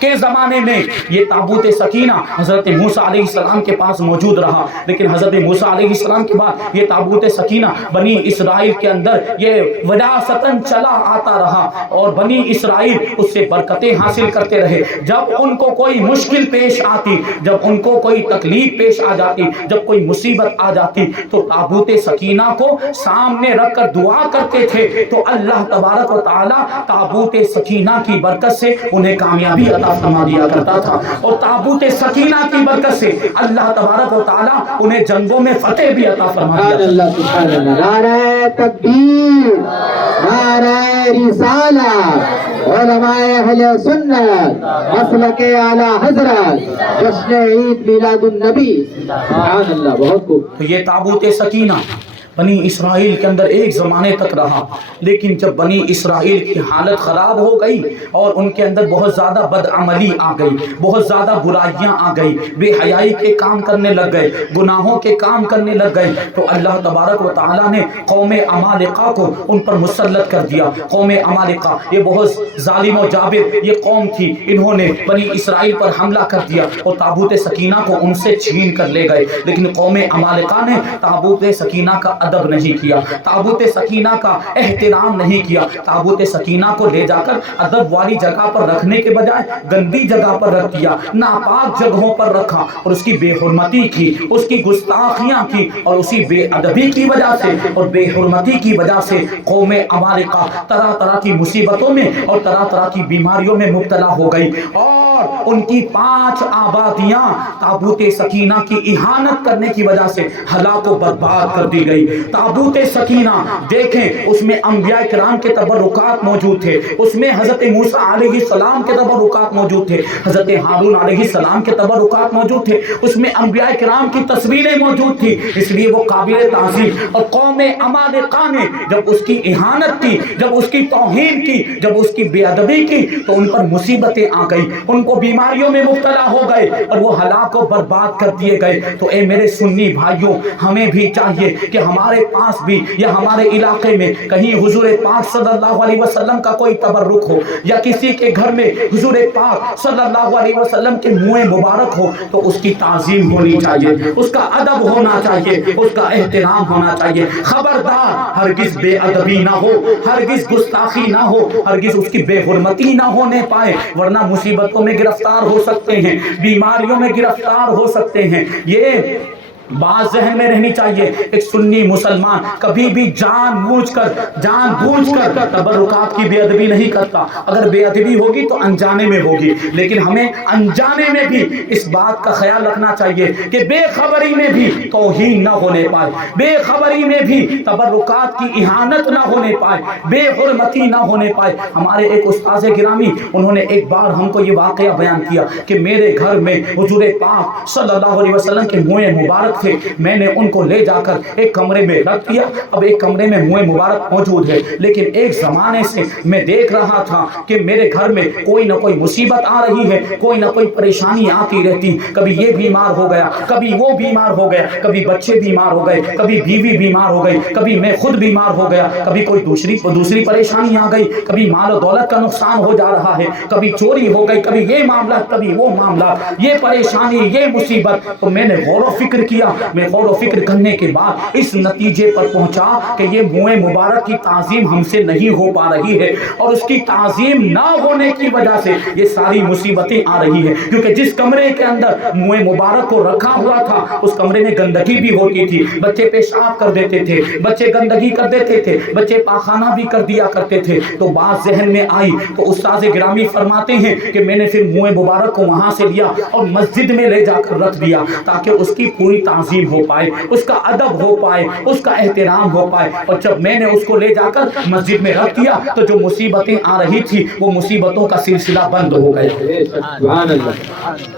کے زمانے میں یہ تابوت سکینہ حضرت موسیٰ علیہ السلام کے پاس موجود رہا، لیکن حضرت موسیٰ علیہ السلام کے بعد یہ تابوت سکینہ بنی اسرائیل کے اندر یہ وراثتاً چلا آتا رہا، اور بنی اسرائیل اس سے برکتیں حاصل کرتے رہے۔ جب ان کو کوئی مشکل پیش آتی، جب ان کو کوئی تکلیف پیش آ جاتی، جب کوئی مصیبت آ جاتی، تو تابوت سکینہ کو سامنے رکھ کر دعا کرتے تھے، تو اللہ تبارک و تعالی تابوت سکینہ کی برکت سے انہیں کامیابی عطا فرما دیا کرتا تھا، اور تابوت سکینہ کی برکت سے اللہ تبارک و تعالی انہیں جنگوں میں فتح بھی عطا فرما دیا۔ سبحان اللہ سبحان اللہ، نعرہ تکبیر، نعرہ رسالت، علماء اہل سنت، مسلک اعلی حضرت، جشن عید میلاد النبی، سبحان اللہ، بہت خوب۔ تو یہ تابوت سکینہ بنی اسرائیل کے اندر ایک زمانے تک رہا، لیکن جب بنی اسرائیل کی حالت خراب ہو گئی اور ان کے اندر بہت زیادہ بدعملی آ گئی، بہت زیادہ برائیاں آ گئی، بے حیائی کے کام کرنے لگ گئے، گناہوں کے کام کرنے لگ گئے، تو اللہ تبارک و تعالیٰ نے قوم عمالقہ کو ان پر مسلط کر دیا۔ قوم عمالقہ یہ بہت ظالم و جابر یہ قوم تھی، انہوں نے بنی اسرائیل پر حملہ کر دیا اور تابوت سکینہ کو ان سے چھین کر لے گئے، لیکن قوم عمالقہ نے تابوت سکینہ کا ادب نہیں کیا، تابوت سکینہ کا احترام نہیں کیا، تابوت سکینہ کو لے جا کر ادب والی جگہ پر رکھنے کے بجائے گندی جگہ پر رکھ دیا، ناپاک جگہوں پر رکھا، اور اس کی بے حرمتی کی، اس کی گستاخیاں کی، اور اسی بے ادبی کی وجہ سے اور بے حرمتی کی وجہ سے قوم عمالقہ طرح طرح کی مصیبتوں میں اور طرح طرح کی بیماریوں میں مبتلا ہو گئی، اور ان کی 5 آبادیاں تابوت سکینہ کی اہانت کرنے کی وجہ سے ہلاک و برباد کر دی گئی۔ تابوت سکینہ دیکھیں، اس میں انبیاء کرام کے تبرکات موجود تھے، اس میں حضرت موسیٰ علیہ السلام کے تبرکات موجود تھے، حضرت ہارون علیہ السلام کے تبرکات موجود تھے، اس میں انبیاء کرام کی تصویریں موجود تھی، اس لیے وہ قابل تعظیم۔ اور قوم عمالقہ نے جب اس کی اہانت کی، جب اس کی توہین کی، جب اس کی بے ادبی کی، تو ان پر مصیبتیں آ گئی، ان کو بیماریوں میں مبتلا ہو گئے اور وہ ہلاک و برباد کر دیے گئے۔ تو اے میرے سنی بھائیوں، ہمیں بھی چاہیے کہ ہمارے پاس بھی یا ہمارے علاقے میں کہیں حضور پاک صلی اللہ علیہ وسلم کا کوئی تبرک ہو، یا کسی کے گھر میں حضور پاک صلی اللہ علیہ وسلم کے منہ مبارک ہو، تو اس کی تعظیم ہونی چاہیے، اس کا ادب ہونا چاہیے، اس کا احترام ہونا چاہیے۔ خبردار ہرگز بے ادبی نہ ہو، ہرگز گستاخی نہ ہو، ہرگز اس کی بے حرمتی نہ ہونے پائے، ورنہ مصیبتوں میں گرفتار ہو سکتے ہیں، بیماریوں میں گرفتار ہو سکتے ہیں۔ یہ بات ذہن میں رہنی چاہیے، ایک سنی مسلمان کبھی بھی جان بوجھ کر تبرکات کی بے ادبی نہیں کرتا۔ اگر بے ادبی ہوگی تو انجانے میں ہوگی، لیکن ہمیں انجانے میں بھی اس بات کا خیال رکھنا چاہیے کہ بے خبری میں بھی توہین نہ ہونے پائے، بے خبری میں بھی تبرکات کی اہانت نہ ہونے پائے، بے حرمتی نہ ہونے پائے۔ ہمارے ایک استاذ گرامی، انہوں نے ایک بار ہم کو یہ واقعہ بیان کیا کہ میرے گھر میں حضور پاک صلی اللہ علیہ وسلم کے منہ مبارک تھے، میں نے ان کو لے جا کر ایک کمرے میں رکھ دیا۔ اب ایک کمرے میں منہ مبارک موجود ہے، لیکن ایک زمانے سے میں دیکھ رہا تھا کہ میرے گھر میں کوئی نہ کوئی مصیبت آ رہی ہے، کوئی نہ کوئی پریشانی آتی رہتی، کبھی یہ بیمار ہو گیا، کبھی وہ بیمار ہو گیا، کبھی بچے بیمار ہو گئے، کبھی بیوی بیمار ہو گئی، کبھی میں خود بیمار ہو گیا، کبھی کوئی دوسری پریشانی آ گئی، کبھی مال و دولت کا نقصان ہو جا رہا ہے، کبھی چوری ہو گئی، کبھی یہ معاملہ، کبھی وہ معاملہ، یہ پریشانی، یہ مصیبت۔ تو میں نے غور و فکر کیا دیا. میں غور و فکر کرنے کے بعد اس نتیجے پر پہنچا کہ یہ منہ مبارک کی تعظیم ہم سے نہیں ہو پا رہی ہے, اور اس کی تعظیم نہ ہونے کی وجہ سے یہ ساری مصیبتیں آ رہی ہیں. کیونکہ جس کمرے کے اندر منہ مبارک کو رکھا ہوا تھا اس کمرے میں گندگی بھی ہوتی تھی, بچے پیشاب کر دیتے تھے, بچے گندگی کر دیتے تھے, بچے پاخانہ بھی کر دیا کرتے تھے. تو بات ذہن میں آئی تو استاد گرامی فرماتے ہیں کہ میں نے پھر منہ مبارک کو وہاں سے لیا اور مسجد میں لے جا کر رکھ دیا تاکہ اس کی پوری تعظیم ہو پائے, اس کا ادب ہو پائے, اس کا احترام ہو پائے. اور جب میں نے اس کو لے جا کر مسجد میں رکھ دیا تو جو مصیبتیں آ رہی تھی وہ مصیبتوں کا سلسلہ بند ہو گیا.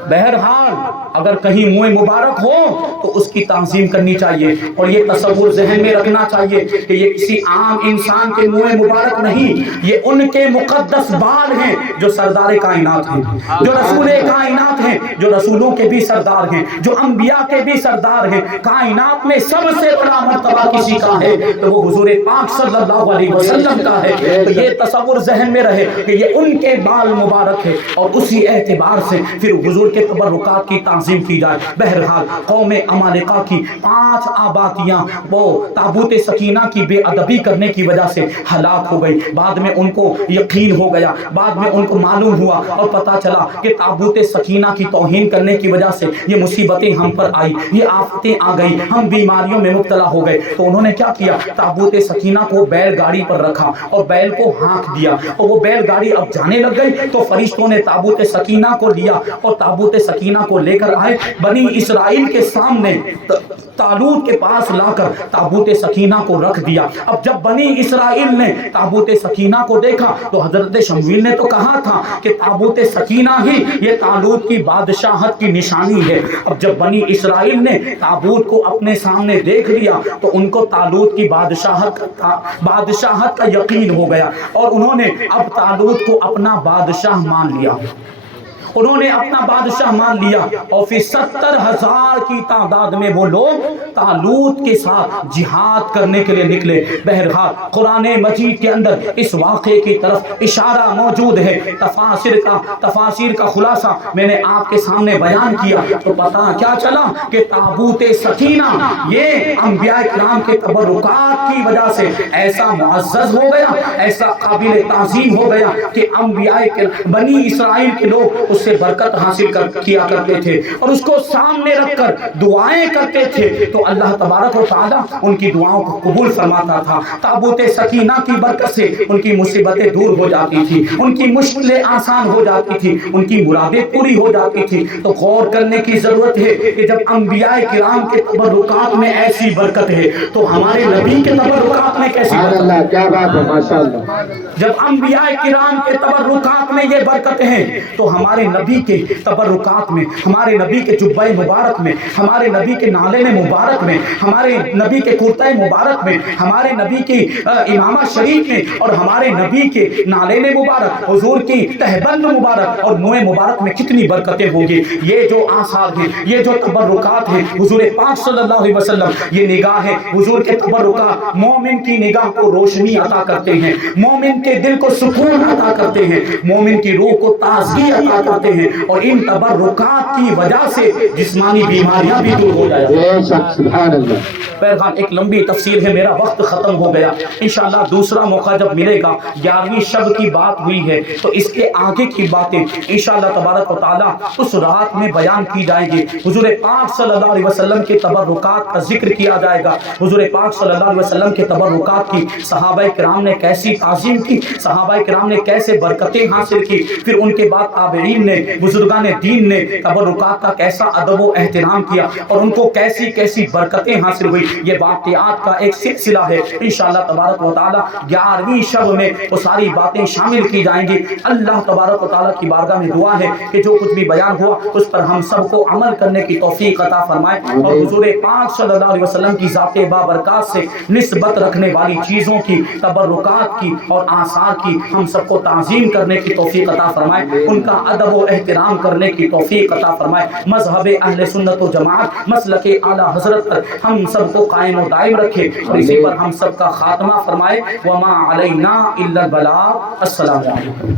بہرحال اگر کہیں منہ مبارک ہو تو اس کی تعظیم کرنی چاہیے, اور یہ تصور ذہن میں رکھنا چاہیے کہ یہ کسی عام انسان کے منہ مبارک نہیں, یہ ان کے مقدس بال ہیں جو سردار کائنات ہیں, جو رسول کائنات ہیں, جو رسولوں کے بھی سردار ہیں, جو انبیاء کے بھی سردار ہیں. کائنات میں سب سے بڑا مرتبہ کسی کا ہے تو وہ حضور پاک صلی اللہ علیہ وسلم کا ہے. تو یہ تصور ذہن میں رہے کہ یہ ان کے بال مبارک ہے, اور اسی اعتبار سے پھر حضور کے تبرکات کی تعظیم کی جائے. بہرحال قوم عمالقہ کی 5 آبادیاں وہ تابوت سکینہ کی بے ادبی کرنے کی وجہ سے ہلاک ہو گئی. بعد میں ان کو یقین ہو گیا, بعد میں ان کو معلوم ہوا اور پتا چلا کہ تابوت سکینہ کی توہین کرنے کی وجہ سے یہ مصیبتیں ہم پر آئی, یہ آفتیں آ گئی, ہم بیماریوں میں مبتلا ہو گئے. تو انہوں نے کیا کیا, تابوت سکینہ کو بیل گاڑی پر رکھا اور بیل کو ہانک دیا, اور وہ بیل گاڑی اب جانے لگ گئی تو فرشتوں نے تابوت سکینہ کو لیا اور تابوت سکینہ کو لے کر آئے, بنی اسرائیل کے سامنے طالوت کے پاس لا کر تابوت سکینہ کو رکھ دیا. اب جب بنی اسرائیل نے تابوت سکینہ کو دیکھا تو حضرت شمویل نے تو کہا تھا کہ تابوت سکینہ ہی یہ طالوت کی بادشاہت کی نشانی ہے. اب جب بنی اسرائیل نے تابوت کو اپنے سامنے دیکھ لیا تو ان کو طالوت کی بادشاہت کا یقین ہو گیا, اور انہوں نے اب طالوت کو اپنا بادشاہ مان لیا, انہوں نے اپنا بادشاہ مان لیا. اور پھر 70,000 کی تعداد میں وہ لوگ طالوت کے ساتھ جہاد کرنے کے لیے نکلے. بہرحال قرآن مجید کے اندر اس واقعے کی طرف اشارہ موجود ہے. تفاسیر کا خلاصہ میں نے آپ کے سامنے بیان کیا تو پتہ کیا چلا کہ تابوت سکینہ یہ انبیاء کرام کے تبرکات کی وجہ سے ایسا معزز ہو گیا, ایسا قابل تعظیم ہو گیا کہ انبیاء کے بنی اسرائیل کے لوگ اس سے برکت حاصل کیا کرتے تھے اور اس کو سامنے رکھ کر دعائیں کرتے تھے تو اللہ تبارک و تعالیٰ ان کی دعاؤں کو قبول فرماتا تھا. تابوت سکینہ کی برکت سے ان کی مصیبتیں دور ہو جاتی تھی, ان کی مشکلیں آسان ہو جاتی تھی, ان کی مرادیں پوری ہو جاتی تھی. تو غور کرنے کی ضرورت ہے کہ جب انبیاء کرام کے تبرکات میں ایسی برکت ہے تو ہمارے نبی کے تبرکات میں کیسی برکت ہے؟ کیا بات ہے, ماشاءاللہ. جب انبیاء کرام کے تبرکات میں یہ برکت ہے تو ہمارے نبی کے تبرکات میں, ہمارے نبی کے جبہ مبارک میں, ہمارے نبی کے نالین مبارک میں, ہمارے نبی کے کرتہ مبارک میں, ہمارے نبی کی امامہ شریف میں, اور ہمارے نبی کے نالین مبارک, حضور کی تہبند مبارک اور منہ مبارک میں کتنی برکتیں ہوں گی. یہ جو آثار ہیں, یہ جو تبرکات ہیں حضور پاک صلی اللہ علیہ وسلم, یہ نگاہ ہے حضور کے تبرکات مومن کی نگاہ کو روشنی عطا کرتے ہیں, مومن کے دل کو سکون عطا کرتے ہیں, مومن کی روح کو تازگی عطا کرتے ہیں, اور ان تبرکات کی وجہ سے جسمانی بیماریاں بھی دور ہو جائیں. سبحان اللہ. بہرحال ایک لمبی تفسیر ہے, میرا وقت ختم ہو گیا. انشاءاللہ دوسرا موقع جب ملے گا, 11ویں شب کی بات ہوئی ہے تو اس کے آگے کی باتیں انشاءاللہ تبارک و تعالیٰ اس رات میں بیان کی جائیں گی. حضور پاک صلی اللہ علیہ وسلم کے تبرکات کا ذکر کیا جائے گا. حضور پاک صلی اللہ علیہ وسلم کے تبرکات کی صحابہ کرام نے کیسی تعظیم کی, صحابہ کرام نے کیسے برکتیں حاصل کی, پھر ان کے بعد تابعین نے, بزرگان دین نے تبرکات کا کیسا ادب و احترام کیا اور ان کو کیسی کیسی برکتیں حاصل ہوئی. یہ واقعات کا ایک سلسلہ ہے. انشاءاللہ تبارک و تعالیٰ 11ویں شب میں وہ ساری باتیں شامل کی جائیں گی. اللہ تبارک و تعالیٰ کی بارگاہ میں دعا ہے کہ جو کچھ بھی بیان ہوا اس پر ہم سب کو عمل کرنے کی توفیق عطا فرمائے, اور حضور پاک صلی اللہ علیہ وسلم کی ذات بابرکات سے نسبت رکھنے والی چیزوں کی, تبرکات کی اور آثار کی ہم سب کو تعظیم کرنے کی توفیق عطا فرمائے, ان کا ادب و احترام کرنے کی توفیق عطا فرمائے. مذہب اہل سنت و جماعت مسلک اعلیٰ حضرت پر ہم سب کو قائم و دائم رکھے اور اسی پر ہم سب کا خاتمہ فرمائے. وما علینا الا البلاغ. السلام علیکم.